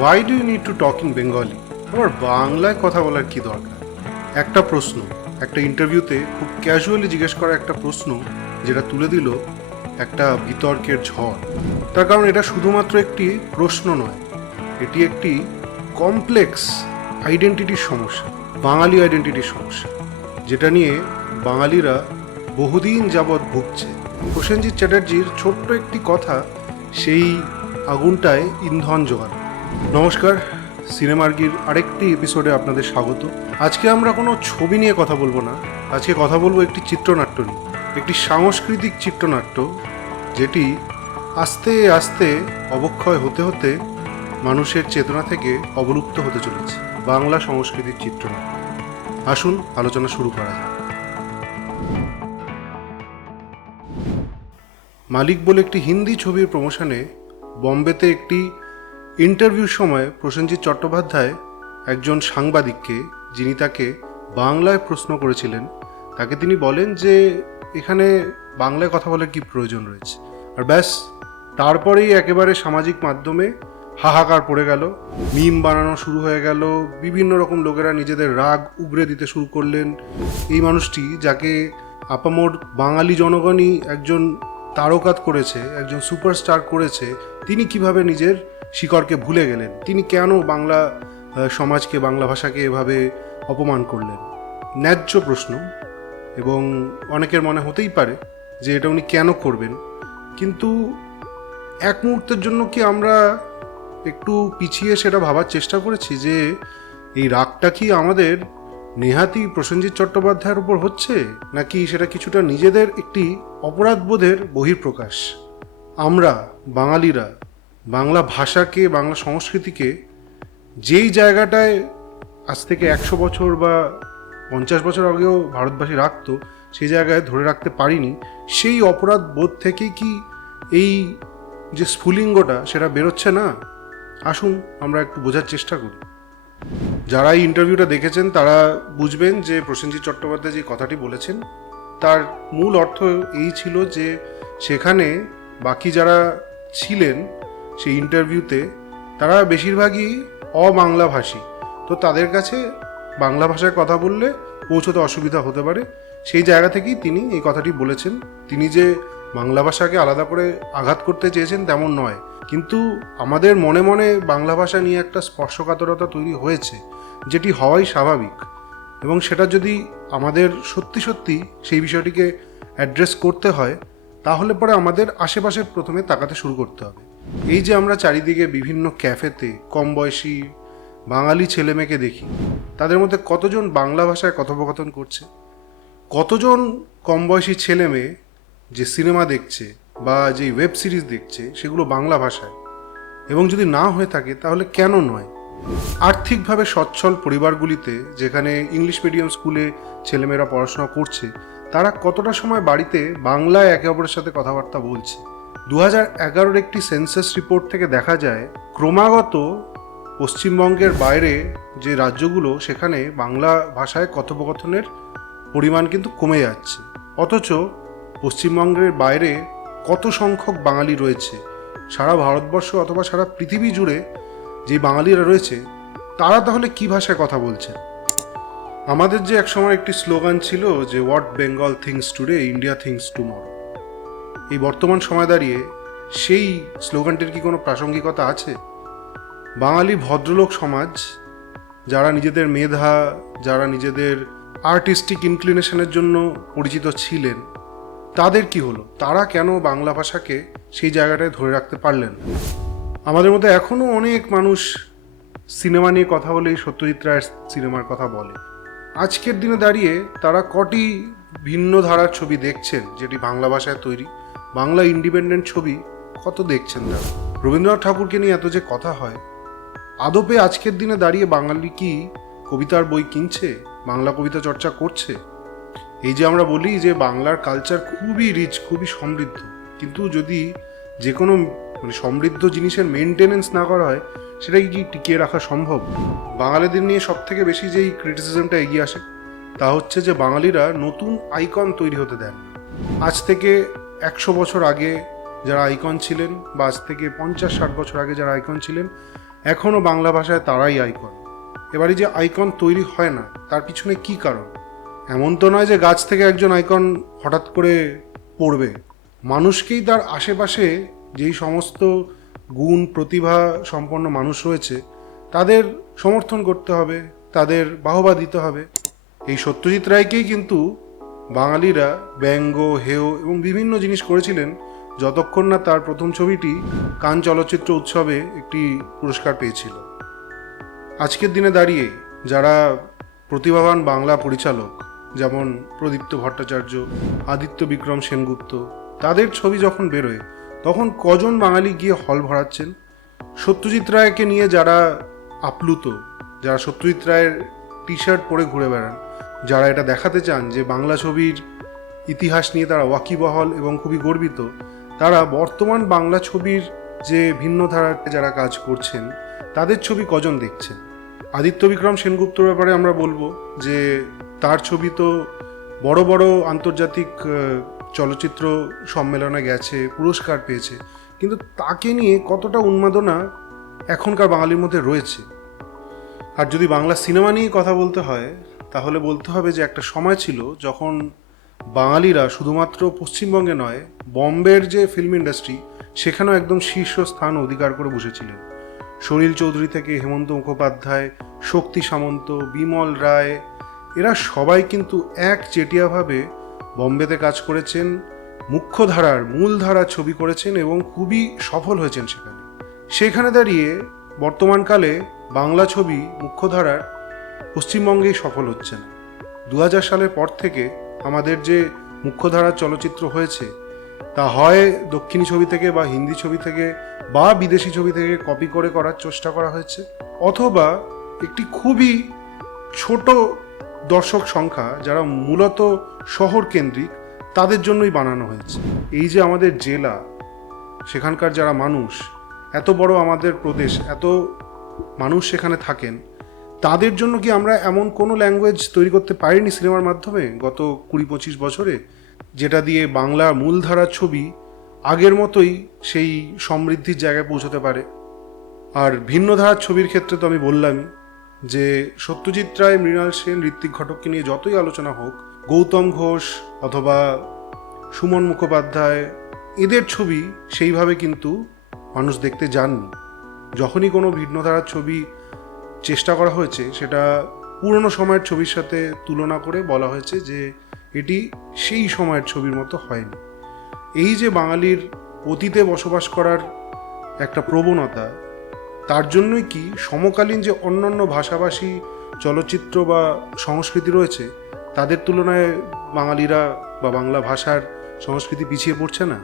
Why do you need to talk in Bengali আবার বাংলায় কথা বলার কি দরকার? একটা প্রশ্ন, একটা ইন্টারভিউতে খুব ক্যাজুয়ালি জিজ্ঞেস করা একটা প্রশ্ন যেটা তুলে দিল একটা বিতর্কের ঝড়। তার কারণ এটা শুধুমাত্র একটি প্রশ্ন নয়, এটি একটি কমপ্লেক্স আইডেন্টিটির সমস্যা, বাঙালি আইডেন্টিটির সমস্যা, যেটা নিয়ে বাঙালিরা বহুদিন যাবৎ ভুগছে। প্রসেনজিৎ চ্যাটার্জির ছোট্ট একটি কথা সেই আগুনটায় ইন্ধন জোগান। নমস্কার সিনেমার্গির আরেকটি এপিসোডে আপনাদের স্বাগত। আজকে আমরা কোনো ছবি নিয়ে কথা বলব না। আজকে কথা বলব একটি চিত্রনাট্য নিয়ে। একটি সাংস্কৃতিক চিত্রনাট্য, যেটি আস্তে আস্তে অবক্ষয় হতে হতে মানুষের চেতনা থেকে অবলুপ্ত হতে চলেছে। বাংলা সংস্কৃতির চিত্রনাট্য। আসুন, আলোচনা শুরু করা যাক। মালিক বলে একটি হিন্দি ছবির প্রমোশনে বম্বেতে একটি ইন্টারভিউর সময় প্রসেনজিৎ চট্টোপাধ্যায় একজন সাংবাদিককে, যিনি তাকে বাংলায় প্রশ্ন করেছিলেন, তাকে তিনি বলেন যে এখানে বাংলায় কথা বলার কি প্রয়োজন রয়েছে। আর ব্যাস, তারপরেই একেবারে সামাজিক মাধ্যমে হাহাকার পড়ে গেল, মিম বানানো শুরু হয়ে গেল, বিভিন্ন রকম লোকেরা নিজেদের রাগ উগরে দিতে শুরু করলেন। এই মানুষটি, যাকে আপামোর বাঙালি জনগণই একজন তারকাত করেছে, একজন সুপারস্টার করেছে, তিনি কীভাবে নিজের শিকড়কে ভুলে গেলেন? তিনি কেন বাংলা সমাজকে, বাংলা ভাষাকে এভাবে অপমান করলেন? ন্যায্য প্রশ্ন, এবং অনেকের মনে হতেই পারে যে এটা উনি কেন করবেন। কিন্তু এক মুহূর্তের জন্য কি আমরা একটু পিছিয়ে সেটা ভাবার চেষ্টা করেছি যে এই রাগটা কি আমাদের নেহাতি প্রসেনজিৎ চট্টোপাধ্যায়ের উপর হচ্ছে, নাকি সেটা কিছুটা নিজেদের একটি অপরাধবোধের বহিঃপ্রকাশ? আমরা, বাঙালিরা, বাংলা ভাষাকে, বাংলা সংস্কৃতিকে যেই জায়গাটায় আজ থেকে একশো বছর বা পঞ্চাশ বছর আগেও ভারতবাসী রাখতো, সেই জায়গায় ধরে রাখতে পারিনি, সেই অপরাধ বোধ থেকেই কি এই যে স্ফুলিঙ্গটা সেটা বেরোচ্ছে না? আসুন, আমরা একটু বোঝার চেষ্টা করি। যারা এই ইন্টারভিউটা দেখেছেন, তারা বুঝবেন যে প্রসেনজিৎ চট্টোপাধ্যায় যে কথাটি বলেছেন, তার মূল অর্থ এই ছিল যে সেখানে বাকি যারা ছিলেন সেই ইন্টারভিউতে তারা বেশিরভাগই অবাংলাভাষী। তো তাদের কাছে বাংলা ভাষায় কথা বললে পৌঁছতে অসুবিধা হতে পারে। সেই জায়গা থেকেই তিনি এই কথাটি বলেছেন। তিনি যে বাংলা ভাষাকে আলাদা করে আঘাত করতে চেয়েছেন, তেমন নয়। কিন্তু আমাদের মনে মনে বাংলা ভাষা নিয়ে একটা স্পর্শকাতরতা তৈরি হয়েছে, যেটি হওয়াই স্বাভাবিক। এবং সেটা যদি আমাদের সত্যি সত্যি সেই বিষয়টিকে অ্যাড্রেস করতে হয়, তাহলে পরে আমাদের আশেপাশে প্রথমে তাকাতে শুরু করতে হবে। এই যে আমরা চারিদিকে বিভিন্ন ক্যাফেতে কম বয়সী বাঙালি ছেলেমেয়েকে দেখি, তাদের মধ্যে কতজন বাংলা ভাষায় কথোপকথন করছে? কতজন কম বয়সী ছেলে মেয়ে যে সিনেমা দেখছে বা যে ওয়েব সিরিজ দেখছে, সেগুলো বাংলা ভাষায়। এবং যদি না হয়ে থাকে, তাহলে কেন নয়? আর্থিকভাবে সচ্ছল পরিবারগুলিতে, যেখানে ইংলিশ মিডিয়াম স্কুলে ছেলেমেয়েরা পড়াশোনা করছে, তারা কতটা সময় বাড়িতে বাংলায় একে অপরের সাথে কথাবার্তা বলছে? দু হাজার এগারোর একটি সেন্সাস রিপোর্ট থেকে দেখা যায়, ক্রমাগত পশ্চিমবঙ্গের বাইরে যে রাজ্যগুলো, সেখানে বাংলা ভাষায় কথোপকথনের পরিমাণ কিন্তু কমে যাচ্ছে। অথচ পশ্চিমবঙ্গের বাইরে কত সংখ্যক বাঙালি রয়েছে? সারা ভারতবর্ষ অথবা সারা পৃথিবী জুড়ে যে বাঙালিরা রয়েছে, তারা তাহলে কি ভাষায় কথা বলছে আমাদের যে একসময় একটি স্লোগান ছিল যে what Bengal thinks today India thinks tomorrow এই বর্তমান সময় দাঁড়িয়ে সেই স্লোগানটির কি কোনো প্রাসঙ্গিকতা আছে? বাঙালি ভদ্রলোক সমাজ, যারা নিজেদের মেধা, যারা নিজেদের আর্টিস্টিক ইনক্লিনেশনের জন্য পরিচিত ছিলেন তাদের কি হলো? তারা কেন বাংলা ভাষাকে সেই জায়গাটায় ধরে রাখতে পারলেন আমাদের মধ্যে এখনও অনেক মানুষ সিনেমা নিয়ে কথা বলেই সত্যজিৎ রায়ের সিনেমার কথা বলে। আজকের দিনে দাঁড়িয়ে তারা কটি ভিন্ন ধারার ছবি দেখছেন, যেটি বাংলা ভাষায় তৈরি। বাংলা ইন্ডিপেন্ডেন্ট ছবি কত দেখছেন তারা? রবীন্দ্রনাথ ঠাকুরকে নিয়ে এত যে কথা হয়, আদপে আজকের দিনে দাঁড়িয়ে বাঙালি কি কবিতার বই কিনছে, বাংলা কবিতা চর্চা করছে? এই যে আমরা বলি যে বাংলার কালচার খুবই রিচ খুবই সমৃদ্ধ, কিন্তু যদি যে কোনো মানে সমৃদ্ধ জিনিসের মেনটেনেন্স না করা হয়, সেটা কি টিকিয়ে রাখা সম্ভব? বাঙালিদের নিয়ে সব থেকে বেশি যেই ক্রিটিসিজমটা এগিয়ে আসে, তা হচ্ছে যে বাঙালিরা নতুন আইকন তৈরি হতে দেন আজ থেকে একশো বছর আগে যারা আইকন ছিলেন বা আজ থেকে পঞ্চাশ, ষাট বছর আগে যারা আইকন ছিলেন এখনও বাংলা ভাষায় তারাই আইকন এবারে যে আইকন তৈরি হয় না, তার পিছনে কি কারণ? এমন তো নয় যে গাছ থেকে একজন আইকন হঠাৎ করে পড়বে। মানুষকেই তার আশেপাশে যেই সমস্ত গুণ, প্রতিভা সম্পন্ন মানুষ রয়েছে, তাদের সমর্থন করতে হবে, তাদের বাহবা দিতে হবে। এই সত্যজিৎ রায়কেই কিন্তু বাঙালিরা ব্যঙ্গ, হেয় এবং বিভিন্ন জিনিস করেছিলেন যতক্ষণ না তার প্রথম ছবিটি কান চলচ্চিত্র উৎসবে একটি পুরস্কার পেয়েছিল। আজকের দিনে দাঁড়িয়ে যারা প্রতিভাবান বাংলা পরিচালক যেমন প্রদীপ্ত ভট্টাচার্য, আদিত্য বিক্রম সেনগুপ্ত, তাদের ছবি যখন বেরোয়, তখন কজন বাঙালি গিয়ে হল ভরাচ্ছেন? সত্যজিৎ রায়কে নিয়ে যারা আপ্লুত, যারা সত্যজিৎ রায়ের টি শার্ট পরে ঘুরে বেড়ান, যারা এটা দেখাতে চান যে বাংলা ছবির ইতিহাস নিয়ে তারা ওয়াকিবহল এবং খুবই গর্বিত, তারা বর্তমান বাংলা ছবির যে ভিন্ন ধারার যারা কাজ করছেন, তাদের ছবি কজন দেখছেন? আদিত্য বিক্রম সেনগুপ্তর ব্যাপারে আমরা বলব যে তার ছবি তো বড় বড় আন্তর্জাতিক চলচ্চিত্র সম্মেলনে গেছে, পুরস্কার পেয়েছে। কিন্তু তাকে নিয়ে কতটা উন্মাদনা এখনকার বাঙালির মধ্যে রয়েছে? আর যদি বাংলা সিনেমা নিয়ে কথা বলতে হয়, তাহলে বলতে হবে যে একটা সময় ছিল যখন বাঙালিরা শুধুমাত্র পশ্চিমবঙ্গে নয়, বম্বের যে ফিল্ম ইন্ডাস্ট্রি, সেখানেও একদম শীর্ষ স্থান অধিকার করে বসেছিলেন। সলিল চৌধুরী থেকে হেমন্ত মুখোপাধ্যায়, শক্তি সামন্ত, বিমল রায় এরা সবাই কিন্তু এক চেটিয়াভাবে বম্বেতে কাজ করেছেন, মুখ্যধারার মূলধারার ছবি করেছেন এবং খুবই সফল হয়েছেন সেখানে। সেখানে দাঁড়িয়ে বর্তমানকালে বাংলা ছবি মুখ্যধারার পশ্চিমবঙ্গেই সফল হচ্ছে না দু হাজার সালের পর থেকে আমাদের যে মুখ্যধারার চলচ্চিত্র হয়েছে, তা হয় দক্ষিণী ছবি থেকে বা হিন্দি ছবি থেকে বা বিদেশি ছবি থেকে কপি করে করার চেষ্টা করা হয়েছে, অথবা একটি খুবই ছোট দর্শক সংখ্যা যারা মূলত শহর কেন্দ্রিক, তাদের জন্যই বানানো হয়েছে। এই যে আমাদের জেলা, সেখানকার যারা মানুষ, এত বড় আমাদের প্রদেশ, এত মানুষ সেখানে থাকেন, তাদের জন্য কি আমরা এমন কোনো ল্যাঙ্গুয়েজ তৈরি করতে পারিনি সিনেমার মাধ্যমে? গত কুড়ি পঁচিশ বছরে যেটা দিয়ে বাংলা মূলধারার ছবি আগের মতোই সেই সমৃদ্ধির জায়গায় পৌঁছতে পারে। আর ভিন্ন ধারার ছবির ক্ষেত্রে তো আমি বললামই যে সত্যজিৎ রায়, মৃণাল সেন, ঋত্বিক ঘটককে নিয়ে যতই আলোচনা হোক, গৌতম ঘোষ অথবা সুমন মুখোপাধ্যায়, এদের ছবি সেইভাবে কিন্তু মানুষ দেখতে যাননি। যখনই কোনো ভিন্নধারার ছবি চেষ্টা করা হয়েছে, সেটা পুরনো সময়ের ছবির সাথে তুলনা করে বলা হয়েছে যে এটি সেই সময়ের ছবির মতো হয়নি। এই যে বাঙালির অতীতে বসবাস করার একটা প্রবণতা তার জন্যই কি সমকালীন যে অন্যান্য ভাষাভাষী চলচ্চিত্র বা সংস্কৃতি রয়েছে, তাদের তুলনায় বাঙালিরা বা বাংলা ভাষার সংস্কৃতি পিছিয়ে পড়ছে না?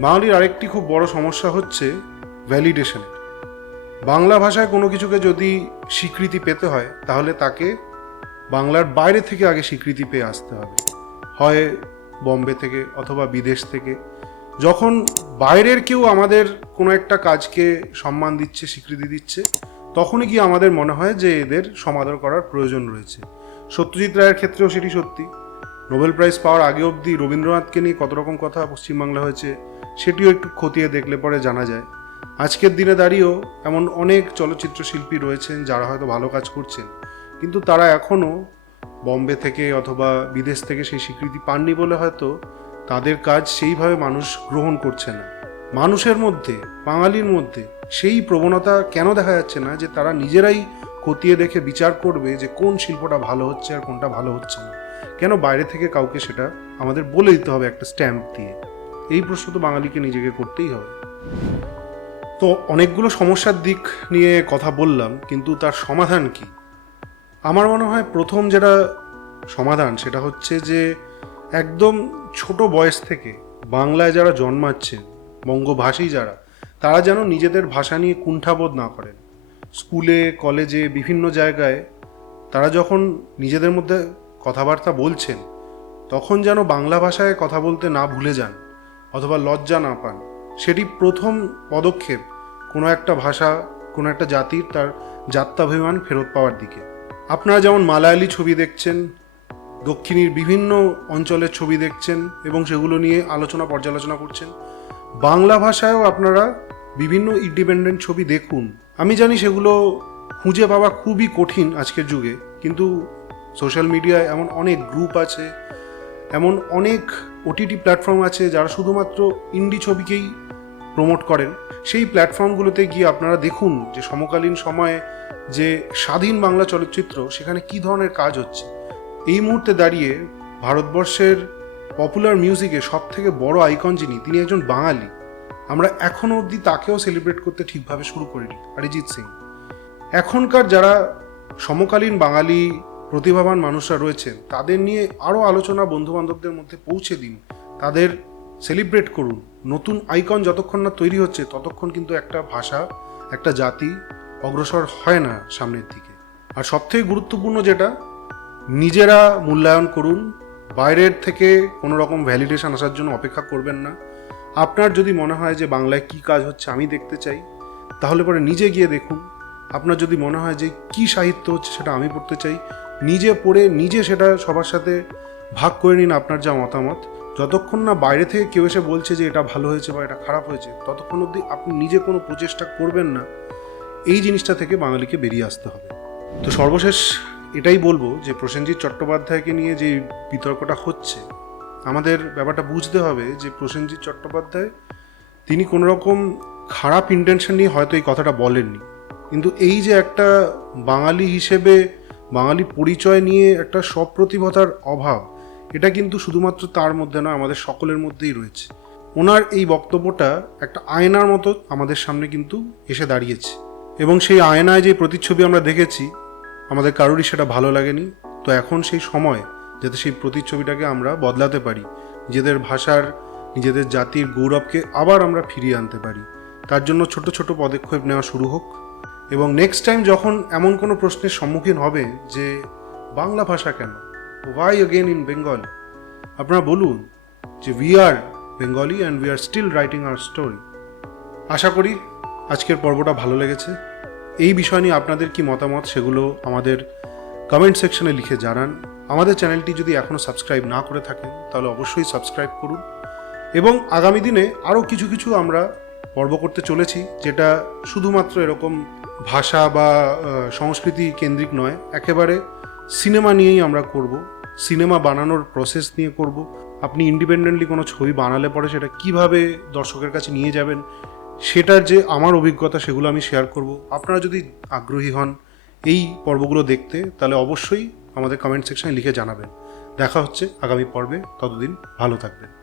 বাঙালির আরেকটি খুব বড় সমস্যা হচ্ছে ভ্যালিডেশন বাংলা ভাষায় কোনো কিছুকে যদি স্বীকৃতি পেতে হয়, তাহলে তাকে বাংলার বাইরে থেকে আগে স্বীকৃতি পেয়ে আসতে হবে। হয় বম্বে থেকে অথবা বিদেশ থেকে। যখন বাইরের কেউ আমাদের কোনো একটা কাজকে সম্মান দিচ্ছে, স্বীকৃতি দিচ্ছে, তখনই কি আমাদের মনে হয় যে এদের সমাদর করার প্রয়োজন রয়েছে? সত্যজিৎ রায়ের ক্ষেত্রেও সেটি সত্যি। নোবেল প্রাইজ পাওয়ার আগে অবধি রবীন্দ্রনাথকে নিয়ে কত রকম কথা পশ্চিমবাংলা হয়েছে, সেটিও একটু খতিয়ে দেখলে পরে জানা যায়। আজকের দিনে দাঁড়িয়েও এমন অনেক চলচ্চিত্র শিল্পী রয়েছেন যারা হয়তো ভালো কাজ করছেন, কিন্তু তারা এখনও বম্বে থেকে অথবা বিদেশ থেকে সেই স্বীকৃতি পাননি বলে হয়তো তাদের কাজ সেইভাবে মানুষ গ্রহণ করছে না। মানুষের মধ্যে, বাঙালির মধ্যে সেই প্রবণতা কেন দেখা যাচ্ছে না যে তারা নিজেরাই খতিয়ে দেখে বিচার করবে যে কোন শিল্পটা ভালো হচ্ছে আর কোনটা ভালো হচ্ছে না? কেন বাইরে থেকে কাউকে সেটা আমাদের বলে দিতে হবে একটা স্ট্যাম্প দিয়ে? এই প্রশ্ন তো বাঙালিকে নিজেকে করতেই হবে। তো অনেকগুলো সমস্যার দিক নিয়ে কথা বললাম, কিন্তু তার সমাধান কি? আমার মনে হয় প্রথম যেটা সমাধান সেটা হচ্ছে যে একদম ছোট বয়স থেকে বাংলায় যারা জন্মাচ্ছেন বঙ্গভাষী যারা, তারা যেন নিজেদের ভাষা নিয়ে কুণ্ঠাবোধ না করেন। স্কুলে, কলেজে, বিভিন্ন জায়গায় তারা যখন নিজেদের মধ্যে কথাবার্তা বলছেন, তখন যেন বাংলা ভাষায় কথা বলতে না ভুলে যান অথবা লজ্জা না পান। সেটি প্রথম পদক্ষেপ কোনো একটা ভাষা, কোনো একটা জাতির তার যাত্রাভিমান ফেরত পাওয়ার দিকে। আপনারা যেমন মালায়ালি ছবি দেখছেন দক্ষিণীর বিভিন্ন অঞ্চলের ছবি দেখছেন এবং সেগুলো নিয়ে আলোচনা পর্যালোচনা করছেন। বাংলা ভাষায়ও আপনারা বিভিন্ন ইন্ডিপেন্ডেন্ট ছবি দেখুন। আমি জানি সেগুলো খুঁজে পাওয়া খুবই কঠিন আজকের যুগে, কিন্তু সোশ্যাল মিডিয়ায় এমন অনেক গ্রুপ আছে, এমন অনেক ওটিটি প্ল্যাটফর্ম আছে যারা শুধুমাত্র ইন্ডি ছবিকেই প্রমোট করেন। সেই প্ল্যাটফর্মগুলোতে গিয়ে আপনারা দেখুন যে সমকালীন সময়ে যে স্বাধীন বাংলা চলচ্চিত্র, সেখানে কি ধরনের কাজ হচ্ছে। এই মুহূর্তে দাঁড়িয়ে ভারতবর্ষের পপুলার মিউজিকে সব থেকে বড় আইকন যিনি, তিনি একজন বাঙালি। আমরা এখনও অবধি তাকেও সেলিব্রেট করতে ঠিকভাবে শুরু করিনি, অরিজিৎ সিং। এখনকার যারা সমকালীন বাঙালি প্রতিভাবান মানুষরা রয়েছেন, তাদের নিয়ে আরও আলোচনা বন্ধু বান্ধবদের মধ্যে পৌঁছে দিন। তাদের সেলিব্রেট করুন। নতুন আইকন যতক্ষণ না তৈরি হচ্ছে, ততক্ষণ কিন্তু একটা ভাষা, একটা জাতি অগ্রসর হয় না সামনের দিকে। আর সবথেকে গুরুত্বপূর্ণ যেটা নিজেরা মূল্যায়ন করুন। বাইরের থেকে কোনো রকম ভ্যালিডেশন আসার জন্য অপেক্ষা করবেন না। আপনার যদি মনে হয় যে বাংলায় কি কাজ হচ্ছে আমি দেখতে চাই, তাহলে পরে নিজে গিয়ে দেখুন। আপনার যদি মনে হয় যে কি সাহিত্য হচ্ছে সেটা আমি পড়তে চাই, নিজে পড়ে নিজে সেটা সবার সাথে ভাগ করে নিন আপনার যা মতামত। যতক্ষণ না বাইরে থেকে কেউ এসে বলছে যে এটা ভালো হয়েছে বা এটা খারাপ হয়েছে, ততক্ষণ অবধি আপনি নিজে কোনো প্রচেষ্টা করবেন না। এই জিনিসটা থেকে বাঙালিকে বেরিয়ে আসতে হবে। তো সর্বশেষ এটাই বলব যে প্রসেনজিৎ চট্টোপাধ্যায়কে নিয়ে যে বিতর্কটা হচ্ছে, আমাদের ব্যাপারটা বুঝতে হবে যে প্রসেনজিৎ চট্টোপাধ্যায়, তিনি কোনো রকম খারাপ ইন্টেনশন নিয়ে হয়তো এই কথাটা বলেননি। কিন্তু এই যে একটা বাঙালি হিসেবে, বাঙালি পরিচয় নিয়ে একটা সপ্রতিভতার অভাব, এটা কিন্তু শুধুমাত্র তার মধ্যে নয়, আমাদের সকলের মধ্যেই রয়েছে। ওনার এই বক্তব্যটা একটা আয়নার মতো আমাদের সামনে কিন্তু এসে দাঁড়িয়েছে। এবং সেই আয়নায় যে প্রতিচ্ছবি আমরা দেখেছি আমাদের কারোরই সেটা ভালো লাগেনি। তো এখন সেই সময় যাতে সেই প্রতিচ্ছবিটাকে আমরা বদলাতে পারি, নিজেদের ভাষার, নিজেদের জাতির গৌরবকে আবার আমরা ফিরিয়ে আনতে পারি। তার জন্য ছোট ছোট পদক্ষেপ নেওয়া শুরু হোক। এবং নেক্সট টাইম যখন এমন কোনো প্রশ্নের সম্মুখীন হবে যে, বাংলা ভাষা কেন? ওয়াই অগেন ইন বেঙ্গল আপনারা বলুন যে we are Bengali and we are still writing our story আশা করি আজকের পর্বটা ভালো লেগেছে। এই বিষয় নিয়ে আপনাদের কি মতামত সেগুলো আমাদের কমেন্ট সেকশনে লিখে জানান। আমাদের চ্যানেলটি যদি এখনও সাবস্ক্রাইব না করে থাকেন, তাহলে অবশ্যই সাবস্ক্রাইব করুন। এবং আগামী দিনে আরও কিছু কিছু আমরা পর্ব করতে চলেছি, যেটা শুধুমাত্র এরকম ভাষা বা সংস্কৃতি কেন্দ্রিক নয়, একেবারে সিনেমা নিয়েই আমরা করব। সিনেমা বানানোর প্রসেস নিয়ে করব। আপনি ইন্ডিপেন্ডেন্টলি কোনো ছবি বানালে পরে সেটা কীভাবে দর্শকের কাছে নিয়ে যাবেন সেটার যে আমার অভিজ্ঞতা, সেগুলো আমি শেয়ার করব। আপনারা যদি আগ্রহী হন এই পর্বগুলো দেখতে, তাহলে অবশ্যই আমাদের কমেন্ট সেকশনে লিখে জানাবেন। দেখা হচ্ছে আগামী পর্বে। ততদিন ভালো থাকবেন।